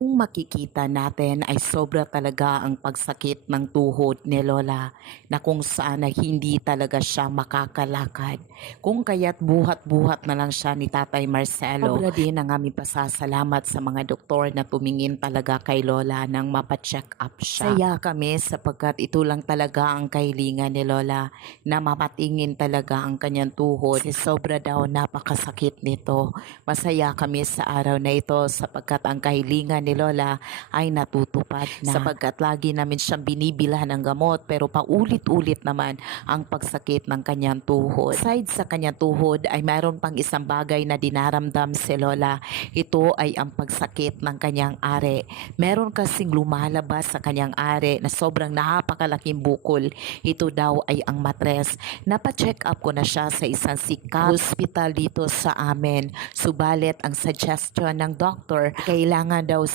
Kung makikita natin ay sobra talaga ang pagsakit ng tuhod ni Lola na kung saan ay hindi talaga siya makakalakad. Kung kaya't buhat-buhat na lang siya ni Tatay Marcelo. Sobra din ang aming pasasalamat sa mga doktor na tumingin talaga kay Lola nang mapacheck up siya. Saya kami sapagkat ito lang talaga ang kahilingan ni Lola na mapatingin talaga ang kanyang tuhod. Kasi sobra daw napakasakit nito. Masaya kami sa araw na ito sapagkat ang kahilingan ni Lola ay natutupad na. Sapagkat lagi namin siyang binibilhan ng gamot pero paulit-ulit naman ang pagsakit ng kanyang tuhod. Aside sa kanyang tuhod ay mayroon pang isang bagay na dinaramdam si Lola. Ito ay ang pagsakit ng kanyang are. Meron kasing lumalabas sa kanyang are na sobrang napakalaking bukol. Ito daw ay ang matres. Napacheck up ko na siya sa isang sikat hospital dito sa amin. Subalit ang suggestion ng doctor, kailangan daw